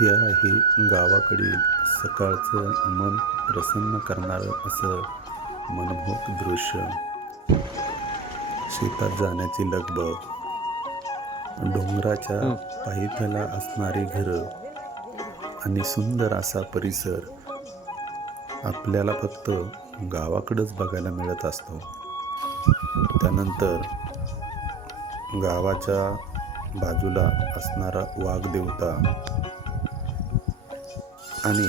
हे आहे गावाकडील सकाळचं मन प्रसन्न करणारं असं मनमोहक दृश्य. शेतात जाण्याची लगबग. डोंगराच्या पायथ्याला असणारी घरं आणि सुंदर असा परिसर आपल्याला फक्त गावाकडंच बघायला मिळत असतो. त्यानंतर गावाच्या बाजूला असणारा वाघदेवता आणि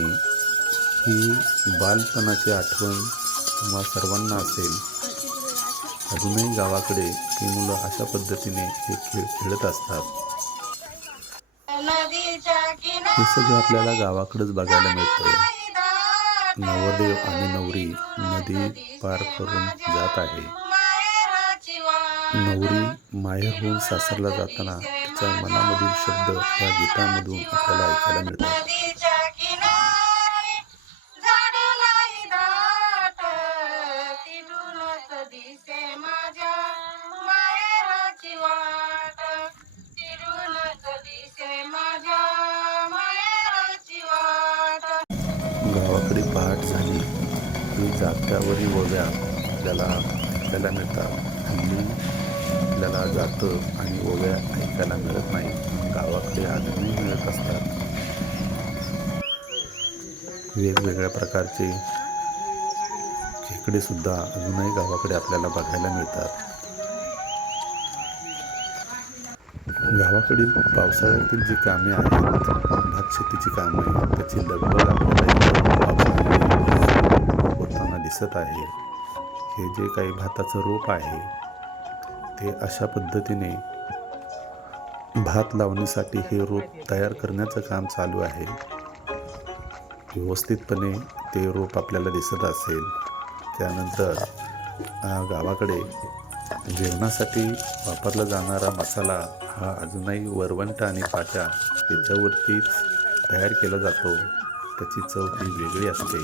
ही बालपणाची आठवण तुम्हा सर्वांना असेल. अजूनही गावाकडे ती मुलं अशा पद्धतीने हे खेळ खेळत असतात. हे सगळं आपल्याला गावाकडेच बघायला मिळतं. नवरदेव आणि नवरी नदी पार करून जात आहे. नवरी माहेर होऊन सासरला जाताना तिच्या मनामधील शब्द या गीतामधून आपल्याला ऐकायला मिळतात गावाकडे पहाट झाली. की जात्यावरील ओव्या आपल्याला ऐकायला मिळतात. हल्ली आपल्याला जातं आणि ओव्या ऐकायला मिळत नाही. गावाकडे अजूनही मिळत असतात. वेगवेगळ्या प्रकारचे खेकडे सुद्धा अजूनही गावाकडे आपल्याला बघायला मिळतात. गावाकडील पावसाळ्यातील जी कामे आहेत भात शेतीची कामे आहेत त्याची लगबग आपल्याला दिसत आहे. हे जे काही भाताचं रोप आहे ते अशा पद्धतीने भात लावणीसाठी हे रोप तयार करण्याचं काम चालू आहे. व्यवस्थितपणे ते रोप आपल्याला दिसत असेल. त्यानंतर गावाकडे जेवणासाठी वापरला जाणारा मसाला हा अजूनही वरवंट आणि पाटा याच्यावरतीच तयार केला जातो. त्याची चव ही वेगळी असते.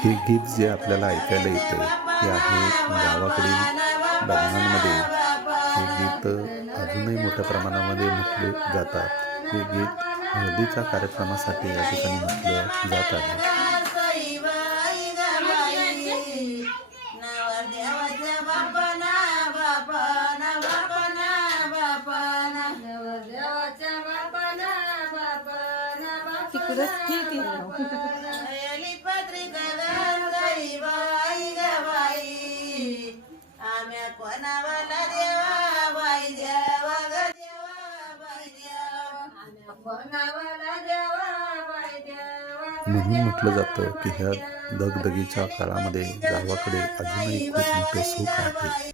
हे गीत जे आपल्याला ऐकायला येते ते आहे गावाकडील लग्नांमध्ये हे गीत अजूनही मोठ्या प्रमाणामध्ये म्हटले जातात. हे गीत हळदीच्या कार्यक्रमासाठी या ठिकाणी म्हटलं जात आहे. तिकडंच ठीक कोणावाला देवा बाई देवा ग देवा बाई देवा कोणावाला देवा बाई देवा म्हणून म्हटलं जातं की ह्या दगदगीच्या काळामध्ये गावाकडे अजूनही खूप मोठं सुख आहे.